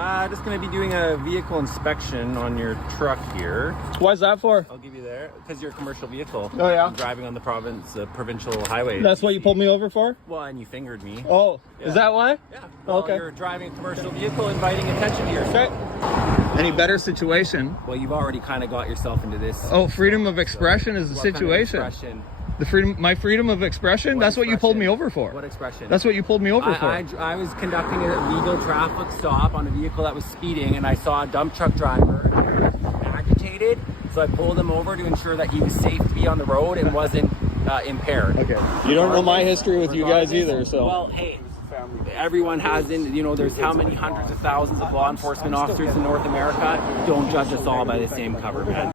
Just going to be doing a vehicle inspection on your truck here. Why is that for? I'll give you there, because you're a commercial vehicle. Oh, yeah? I'm driving on the provincial highway. That's what you pulled me over for? Well, and you fingered me. Oh, Yeah. Is that why? Yeah. Well, Okay. You're driving a commercial vehicle, inviting attention to yourself. Okay. Any better situation? Well, you've already kind of got yourself into this. Oh, freedom of expression is the What kind of situation. expression? My freedom of expression? That's what you pulled me over for. What expression? That's what you pulled me over for. I was conducting a legal traffic stop on a vehicle that was speeding, and I saw a dump truck driver agitated, so I pulled him over to ensure that he was safe to be on the road and wasn't impaired. Okay. You don't know my history with you guys either, so. Well, hey, everyone has there's how many hundreds of thousands of law enforcement officers in North America. Don't judge us all by the same cover, man.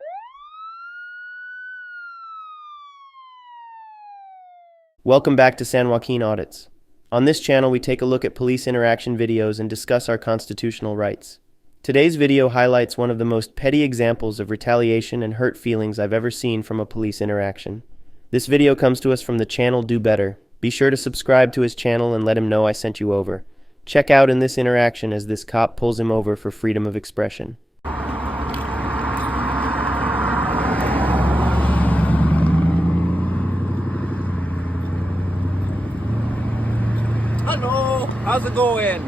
Welcome back to San Joaquin Audits. On this channel, we take a look at police interaction videos and discuss our constitutional rights. Today's video highlights one of the most petty examples of retaliation and hurt feelings I've ever seen from a police interaction. This video comes to us from the channel Do Better. Be sure to subscribe to his channel and let him know I sent you over. Check out in this interaction as this cop pulls him over for freedom of expression. Hello, how's it going?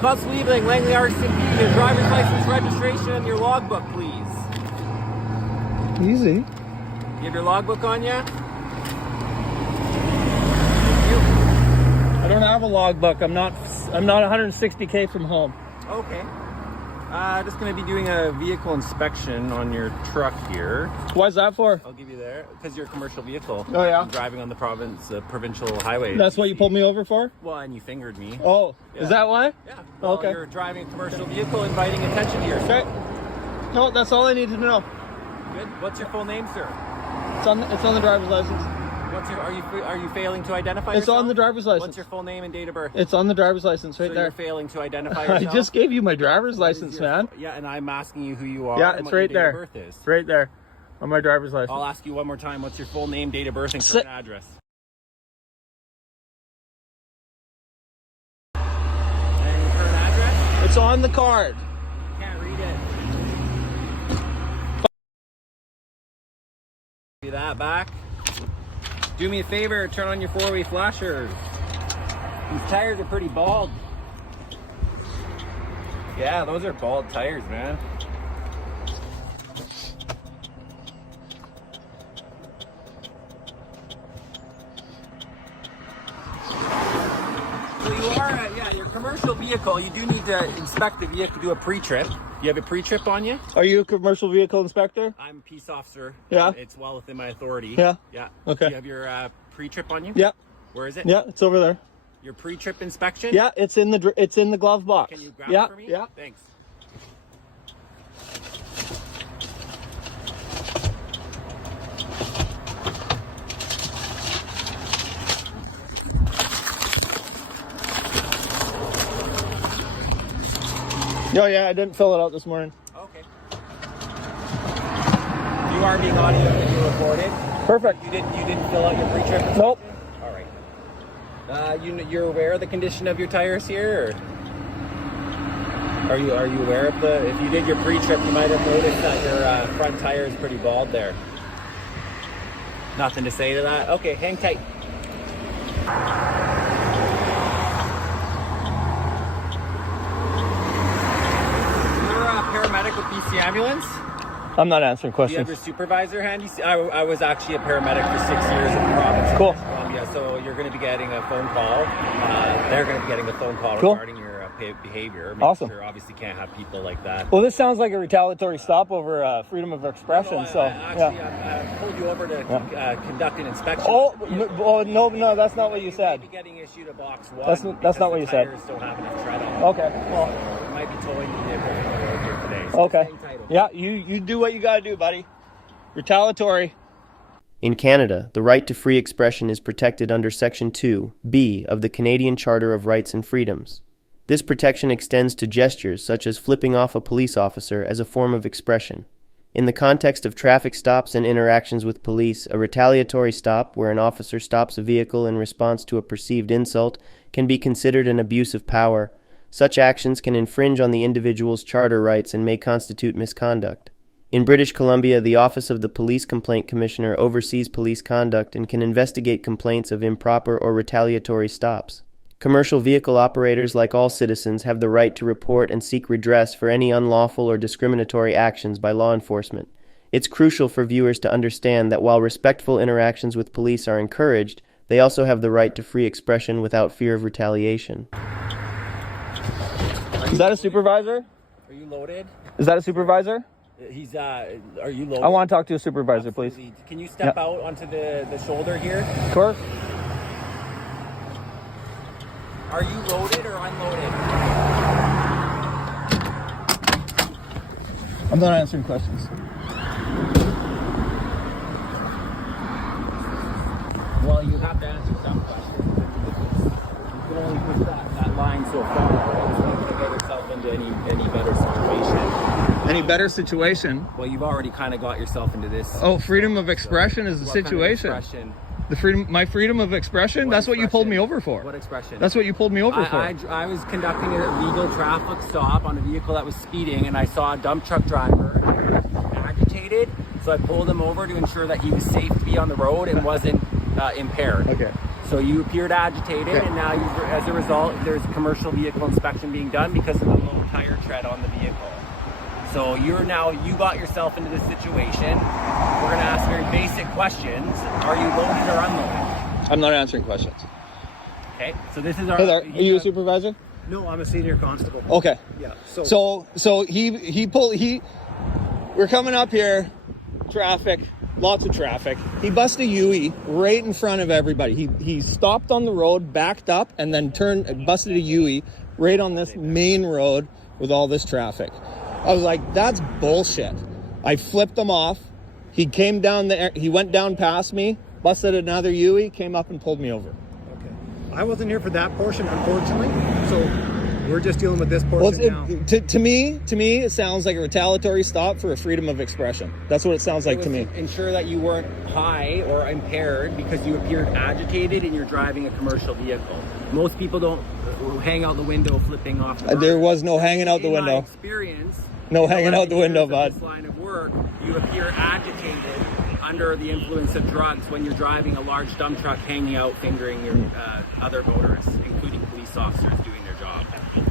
Constable Evening, Langley RCMP, your driver's license, registration, and your logbook, please. Easy. You have your logbook on you? I don't have a logbook. I'm not 160K from home. Okay. Just going to be doing a vehicle inspection on your truck here. Why is that for? I'll give you there, because you're a commercial vehicle. Oh, yeah? I'm driving on the provincial highway. That's what you pulled me over for? Well, and you fingered me. Oh, Yeah. Is that why? Yeah. Well, Okay. You're driving a commercial vehicle, inviting attention to yourself. Okay. No, that's all I need to know. Good. What's your full name, sir? It's on the driver's license. Are you failing to identify It's yourself? on the driver's license. What's your full name and date of birth? It's on the driver's license right So there. you're failing to identify I yourself? just gave you my driver's license, man. Yeah, and I'm asking you who you are. Yeah, and it's what your right date there. of birth is. It's right there on my driver's license. I'll ask you one more time. What's your full name, date of birth, and current address? And your current address? It's on the card. Can't read it. See that back? Do me a favor, turn on your four-way flashers. These tires are pretty bald. Yeah, those are bald tires, man. So you are, you're a commercial vehicle. You do need to inspect the vehicle, do a pre-trip. You have a pre-trip on you? Are you a commercial vehicle inspector? I'm a peace officer. Yeah. It's well within my authority. Yeah. Yeah. Okay. Do you have your pre-trip on you? Yeah. Where is it? Yeah, it's over there. Your pre-trip inspection? Yeah, it's in the glove box. Can you grab Yeah, it for me? yeah. Thanks. Oh yeah, I didn't fill it out this morning. Okay. You are being audio and video recorded. Perfect. You didn't fill out your pre-trip inspection? Nope. All right. You're aware of the condition of your tires here? Or are you aware of if you did your pre-trip, you might have noticed that your front tire is pretty bald there. Nothing to say to that? Okay, hang tight. You're a paramedic with BC Ambulance? I'm not answering Do you have questions. your supervisor handy? I was actually a paramedic for 6 years in the province of Cool. British Columbia, so you're going to be getting a phone call. They're going to be getting a phone call Cool. regarding your behavior. Make Awesome. Sure, obviously can't have people like that. Well, this sounds like a retaliatory stop over freedom of expression. I pulled you over to conduct an inspection. No, that's not what you said. You might be getting issued a box one. That's not what you said. The tires don't have enough tread on them. Okay. Well, So we might be towing the vehicle from the road here today. So okay. just hang tight, okay? Yeah, you do what you gotta do, buddy. Retaliatory. In Canada, the right to free expression is protected under Section 2(b) of the Canadian Charter of Rights and Freedoms. This protection extends to gestures such as flipping off a police officer as a form of expression. In the context of traffic stops and interactions with police, a retaliatory stop, where an officer stops a vehicle in response to a perceived insult, can be considered an abuse of power, Such actions can infringe on the individual's charter rights and may constitute misconduct. In British Columbia, the Office of the Police Complaint Commissioner oversees police conduct and can investigate complaints of improper or retaliatory stops. Commercial vehicle operators, like all citizens, have the right to report and seek redress for any unlawful or discriminatory actions by law enforcement. It's crucial for viewers to understand that while respectful interactions with police are encouraged, they also have the right to free expression without fear of retaliation. Is that a supervisor? Are you loaded? Is that a supervisor? Are you loaded? I want to talk to a supervisor, please. Can you step out onto the shoulder here? Of course. Are you loaded or unloaded? I'm not answering questions. Well, you have to answer some questions. You can only push that line so far. Right? So you can get yourself into any better situation. Any better situation? Well, you've already kind of got yourself into this. Oh, freedom of expression is the situation. Kind of expression? My freedom of expression? That's what you pulled me over for. What expression? That's what you pulled me over for. I was conducting a legal traffic stop on a vehicle that was speeding, and I saw a dump truck driver agitated, so I pulled him over to ensure that he was safe to be on the road and wasn't impaired. Okay. So you appeared agitated, and now as a result, there's commercial vehicle inspection being done because of the low tire tread on the vehicle. So you got yourself into this situation. We're going to ask very basic questions. Are you loaded or unloaded? I'm not answering questions. Okay. So this is our. Hey there, are you a supervisor? No, I'm a senior constable. Okay. Yeah. So we're coming up here, traffic, lots of traffic. He busted a Yui right in front of everybody. He stopped on the road, backed up, and then busted a Yui right on this main road with all this traffic. I was like, that's bullshit. I flipped him off. He came down there. He went down past me, busted another Yui, came up and pulled me over. Okay. I wasn't here for that portion, unfortunately. So we're just dealing with this portion now. To me, it sounds like a retaliatory stop for a freedom of expression. That's what it sounds like to me. Ensure that you weren't high or impaired because you appeared agitated and you're driving a commercial vehicle. Most people don't hang out the window flipping off. There was no hanging out the window. In my experience, no hanging out the window, bud. This line of work, you appear agitated under the influence of drugs when you're driving a large dump truck, hanging out, fingering your other motorists, including police officers doing their job.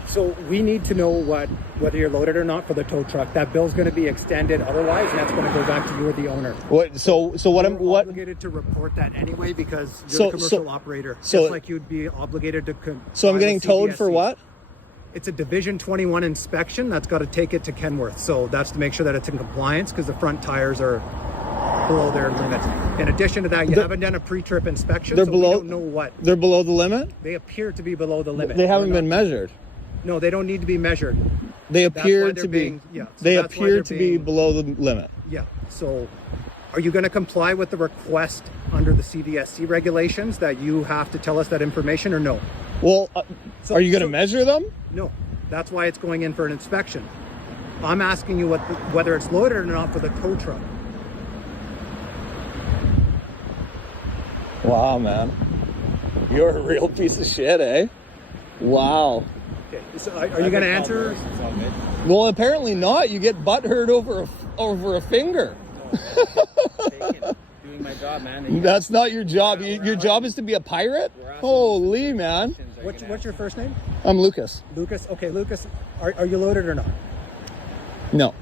So we need to know whether you're loaded or not for the tow truck. That bill's going to be extended otherwise, and that's going to go back to you or the owner. You're obligated to report that anyway because you're a commercial operator. Just like you'd be obligated to. So I'm getting towed for what? It's a Division 21 inspection. That's got to take it to Kenworth. So that's to make sure that it's in compliance because the front tires are below their limits. In addition to that, you haven't done a pre-trip inspection. They're so below. We don't know what. They're below the limit. They appear to be below the limit. They haven't been measured. No, they don't need to be measured. They appear to be. They appear to be below the limit. Yeah. So, are you going to comply with the request under the CDSC regulations that you have to tell us that information or no? Well, are you going to measure them? No. That's why it's going in for an inspection. I'm asking you whether it's loaded or not for the tow truck. Wow, man. You're a real piece of shit, eh? Wow. Okay. So are you going to answer? Well, apparently not. You get butthurt over a finger. Doing my job, man. That's not your job. Your job is to be a pirate? Holy, man. What's your first name? I'm Lucas. Lucas? Okay, Lucas, are you loaded or not? No.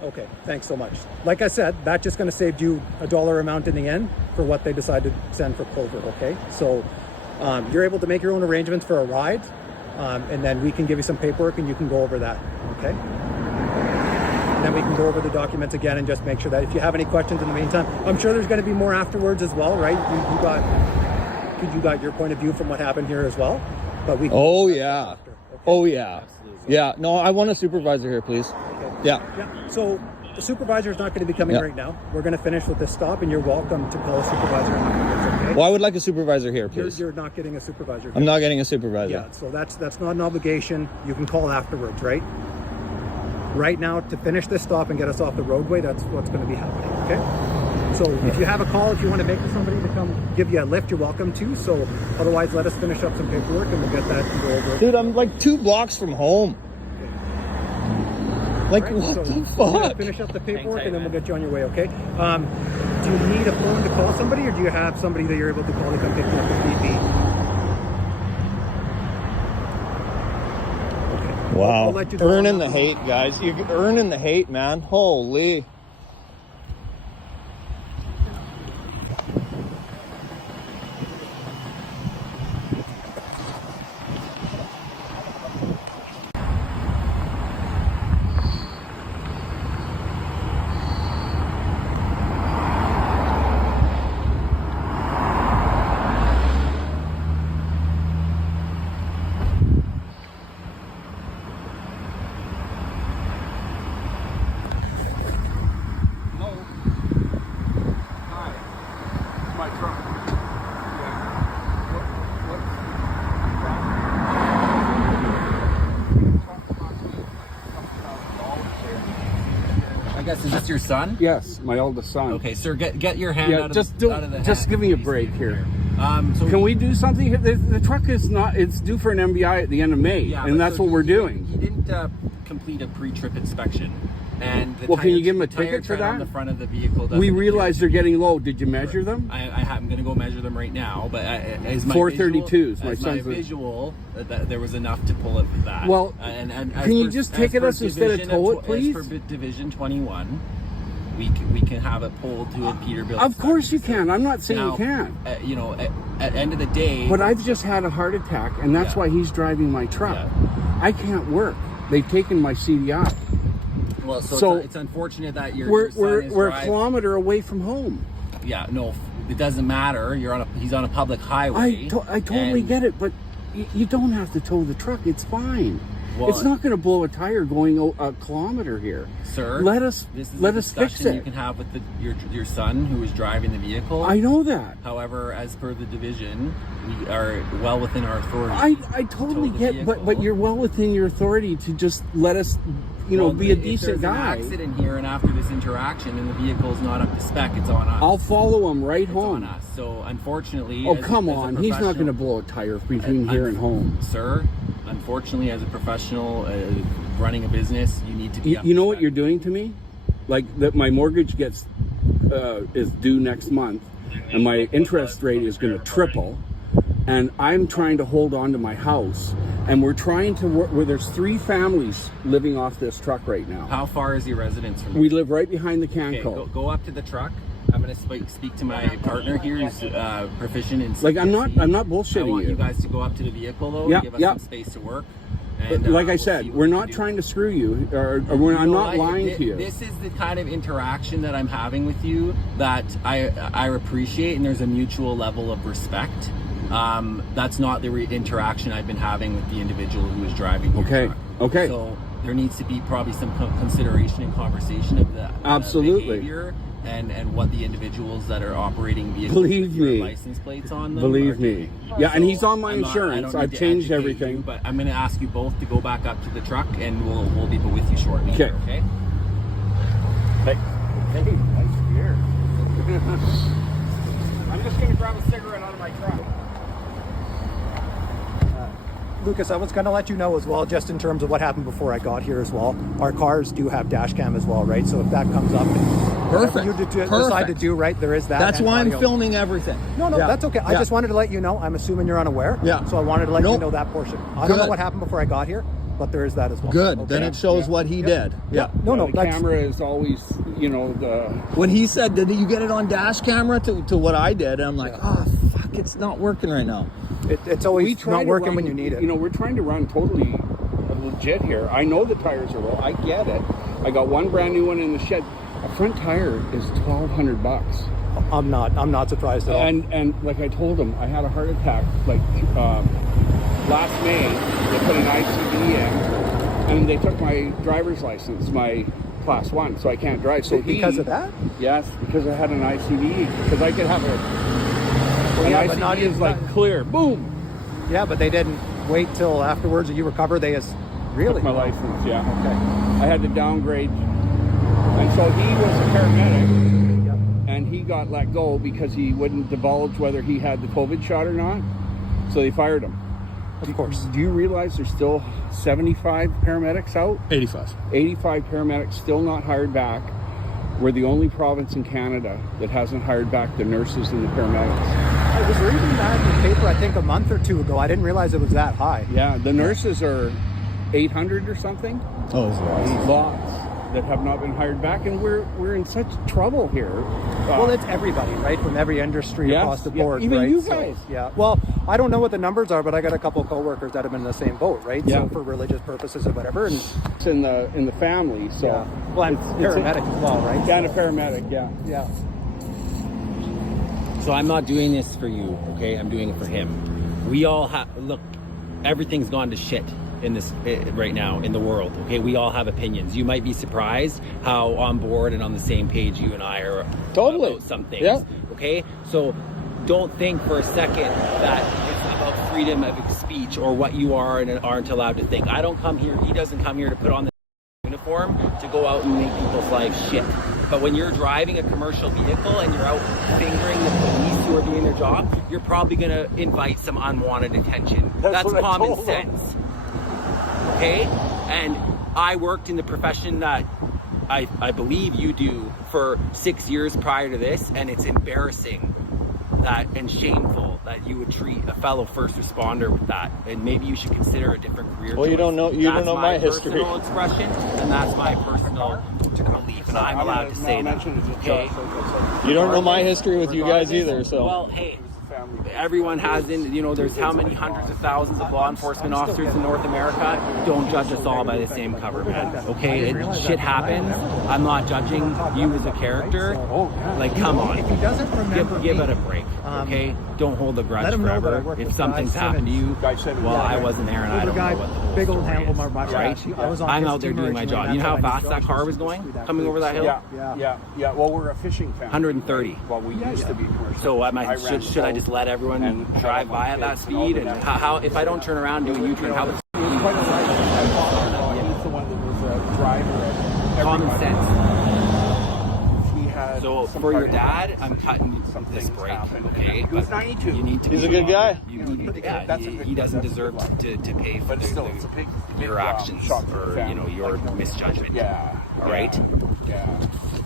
Okay, thanks so much. Like I said, that's just going to save you a dollar amount in the end for what they decide to send for Clover, okay? So you're able to make your own arrangements for a ride, and then we can give you some paperwork and you can go over that, okay? And then we can go over the documents again and just make sure that if you have any questions in the meantime, I'm sure there's going to be more afterwards as well, right? You got your point of view from what happened here as well, but we can yeah. after, okay? Oh, yeah. Absolutely. Yeah. No, I want a supervisor here, please. Okay. Yeah. So the supervisor is not going to be coming right now. We're going to finish with this stop, and you're welcome to call a supervisor afterwards, okay? Well, I would like a supervisor here, please. You're not getting a supervisor. I'm not getting a supervisor. Yeah, so that's not an obligation. You can call afterwards, right? Right now, to finish this stop and get us off the roadway, that's what's going to be happening, okay? So if you have a call, if you want to make somebody to come give you a lift, you're welcome to. So otherwise, let us finish up some paperwork and we'll get that and go over it. Dude, I'm like 2 blocks from home. Like, Right, what so the we're gonna fuck? finish up the paperwork tight, and then we'll man. get you on your way, okay? Do you need a phone to call somebody, or do you have somebody that you're able to call to come pick you up if need be? Okay. Wow. I'll let you know. Earning the hate, guys. You're earning the hate, man. Holy. My truck. I guess, is this your son? Yes, my oldest son. Okay, sir, get your hand Yeah, out of just the, out of the just hat, give me a please. break here. So Can we do something here? The truck is not. It's due for an MBI at the end of May, Yeah, but and that's so what we're he doing. didn't complete a pre-trip inspection, and the Well, can you tire- give him a the tire ticket for tread on that? the front of the vehicle. We doesn't realize appear they're to be- getting low. Did you measure them? I'm going to go measure them right now, but as my 432s, my as son's my a- visual, that there was enough to pull it for that. Well, and as can you per- just as ticket per us instead of division tow it, As please? for Division 21, we can have it pulled to a Peterbilt. Of course you can. I'm not saying Now, you can't. You know, at end of the day, But I've just had a heart attack, and that's Yeah. why he's driving my truck. Yeah. I can't work. They've taken my CDI. well, so it's unfortunate that your We're son we're is we're a driving- kilometer away from home. Yeah, no, it doesn't matter. He's on a public highway. I totally and- get it, but you don't have to tow the truck. It's fine. Well, it's not going to blow a tire going a kilometer here. Sir, let us this is let a us fix discussion you it. can have with your son who is driving the vehicle. I know that. However, as per the division, we are well within our authority. I totally tow the get, but vehicle. you're well within your authority to just let us, Well, be a if decent there's guy. An accident here, and after this interaction, and the vehicle's not up to spec, it's on us. I'll follow him right it's home. on us. So unfortunately, Oh, as- come as a on. He's not going to professional- blow a tire between here and home. Sir, unfortunately, as a professional running a business, you need to be. You know what you're doing to me? Like that, my mortgage is due next month, and my interest rate is going to triple. And I'm trying to hold on to my house, and we're trying to work where there's 3 families living off this truck right now. How far is your residence from? We live right behind the Okay, Canco. go up to the truck. I'm going to speak to my partner here who's proficient in Like I'm not CPC. bullshitting I want you. you guys to go up to the vehicle though, Yeah, and give us yeah. some space to work. But And, like I we'll said, see what we're we not can do. trying to screw you, or I'm You not know what? lying to you. This is the kind of interaction that I'm having with you that I appreciate, and there's a mutual level of respect. That's not the interaction I've been having with the individual who is driving your Okay, truck. okay. So there needs to be probably some consideration and conversation of the Absolutely. behavior and what the individuals that are operating vehicles Believe with your me. license plates on them Believe are me. doing. Yeah, and So he's on my I don't insurance. need I've to changed educate everything. you, but I'm going to ask you both to go back up to the truck, and we'll be with you shortly. Okay. Okay. Hey, nice beer. I'm just going to grab a cigarette out of my truck. Lucas, I was going to let you know as well, just in terms of what happened before I got here as well. Our cars do have dash cam as well, right? So if that comes up, and Perfect. whatever you decide to Perfect. do, right, there is that. That's and why I'm audio. filming everything. No, Yeah. that's okay. I Yeah. just wanted to let you know. I'm assuming you're unaware. Yeah. So I wanted to let you Nope. know that portion. I don't know Good. what happened before I got here, but there is that as well. Good. Okay? Then it shows what he did. Yeah. No, The that's camera is always, the. When he said, "Did you get it on dash camera?" to what I did, I'm like, "Oh fuck, it's not working right now." it's always not working when you need it. We're trying to run totally legit here. I know the tires are low. I get it. I got one brand new one in the shed. A front tire is $1,200. I'm not surprised at all. And like I told him, I had a heart attack last May. They put an ICD in, and they took my driver's license, my class 1, so I can't drive. So because of that? Yes, because I had an ICD. Because I could have an yeah, ICD but not is even- like clear, boom. Yeah, but they didn't wait till afterwards that you recover. They just really. Took my license, yeah. Okay. I had to downgrade, and so he was a paramedic. Yep. and he got let go because he wouldn't divulge whether he had the COVID shot or not. So they fired him. Of course. Do you realize there's still 75 paramedics out? 85. 85 paramedics still not hired back. We're the only province in Canada that hasn't hired back the nurses and the paramedics. I was reading that in the paper, I think a month or two ago. I didn't realize it was that high. Yeah, the nurses are 800 or something. Oh, it's Lots that have not been hired back, and we're in such trouble here. Well, it's everybody, right? From every industry Yes, across the yeah, board, even right? you So, guys. yeah. Well, I don't know what the numbers are, but I got a couple of coworkers that have been in the same boat, right? Yeah. So for religious purposes or whatever. And It's in the family, so yeah. Well, I'm paramedic as well, right? yeah, and a paramedic, yeah. Yeah. So I'm not doing this for you, okay? I'm doing it for him. We all have, look, everything's gone to shit in this right now in the world, okay? We all have opinions. You might be surprised how on board and on the same page you and I are Totally. about some things, Yeah. okay? So don't think for a second that it's about freedom of speech or what you are and aren't allowed to think. I don't come here, he doesn't come here to put on the uniform to go out and make people's lives shit. But when you're driving a commercial vehicle and you're out fingering the police who are doing their job, you're probably going to invite some unwanted attention. That's what I common told them. sense. Okay? And I worked in the profession that I believe you do for 6 years prior to this, and it's embarrassing that and shameful that you would treat a fellow first responder with that. And maybe you should consider a different career. Well, you choice. don't know- you don't know my history. That's my personal expression, and that's my personal belief, and I'm allowed to say that. Okay? You don't know my history with you guys either, so. Well, hey, everyone has there's how many hundreds of thousands of law enforcement officers in North America. Don't judge us all by the same cover, man. Okay, shit happens. I'm not judging you as a character. Like, come on. If he doesn't remember Give me, it a break, okay? Don't hold a grudge let him know that I forever. work If with something's Guy happened to you, Simmons. well, I wasn't there and I don't know what the whole big old story handle is, my right? I was on I'm his out there team doing my originally, job. You know how and that's fast why that I car was was supposed to going do that coming too. over that hill? Yeah. Well, we're a fishing family. 130. Well, we used to be commercial. So I ran should I the just boat let everyone and had drive all my by at that kids and all speed? the And nephews. how if I don't turn around and do a U-turn, how It was quite a ride. My father-in-law, he's the one that was a driver of common everybody. sense? He had So some for your cardiac dad, problems. I'm cutting Some this things break, happened. okay? He was But 92. You need to. He's a good guy. You need to. Yeah, That's a he big- doesn't that's a deserve big to pay for But still, it's a big your actions shock to the or family. your misjudgment. Yeah. All right. Yeah.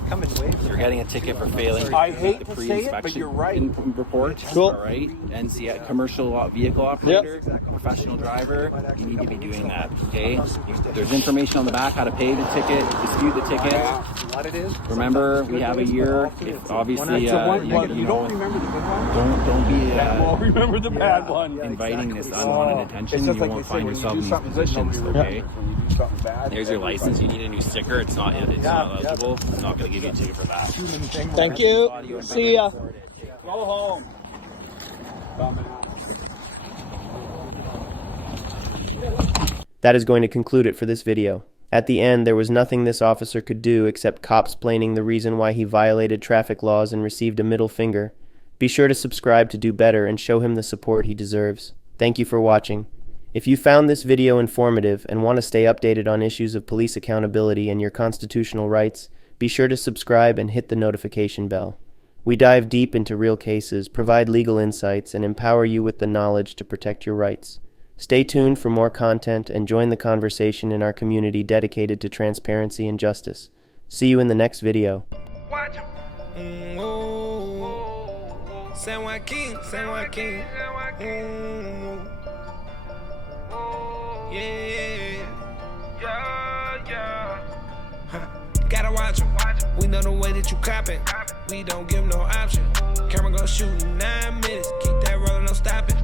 Come and wait. You're getting a ticket for failing. I hate the to say it, but pre-inspection you're right. report. Cool. All right. NC commercial vehicle operator, professional driver. You need to be doing that. Okay. There's information on the back how to pay the ticket, dispute the ticket. What it is? Remember, we have a year. If obviously, You don't you remember the good one? don't be Well, remember the bad one. inviting this unwanted attention. It's You just like won't you say, find when yourself you in do these something good, positions. nobody Okay. remembers. When you do something bad, There's your license. You need a new sticker. It's not eligible. I'm not going to give you a ticket for that. Thank you. See ya. Go home. That is going to conclude it for this video. At the end, there was nothing this officer could do except cop-splaining the reason why he violated traffic laws and received a middle finger. Be sure to subscribe to do better and show him the support he deserves. Thank you for watching. If you found this video informative and want to stay updated on issues of police accountability and your constitutional rights, be sure to subscribe and hit the notification bell. We dive deep into real cases, provide legal insights, and empower you with the knowledge to protect your rights. Stay tuned for more content and join the conversation in our community dedicated to transparency and justice. See you in the next video. San Joaquin, San Joaquin. Yeah. Gotta watch 'em. We know the way that you copping. We don't give 'em no option. Camera gon' shoot in 9 minutes. Keep that rolling, no stopping.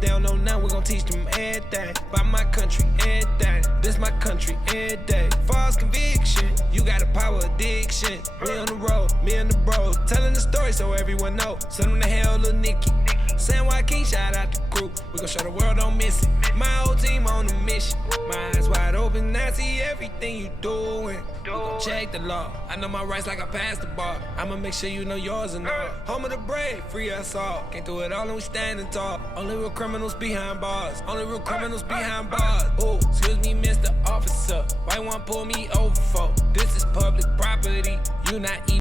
They don't know now, we gon' teach them everything. By my country, everything. This my country, every day. False conviction, you got a power addiction. We on the road, me and the bros. Telling the story so everyone know. Send them to hell, little Nicky. San Joaquin, shout out the crew. We gon' show the world, don't miss it. My whole team on a mission. My eyes wide open, I see everything you doing. We gon' check the law. I know my rights like I passed the bar. I'ma make sure you know yours and all. Home of the brave, free us all. Can't do it all and we standing tall. Only real criminals behind bars. Only real criminals behind bars. Ooh, excuse me, Mr. Officer. Why you wanna pull me over for? This is public property. You not even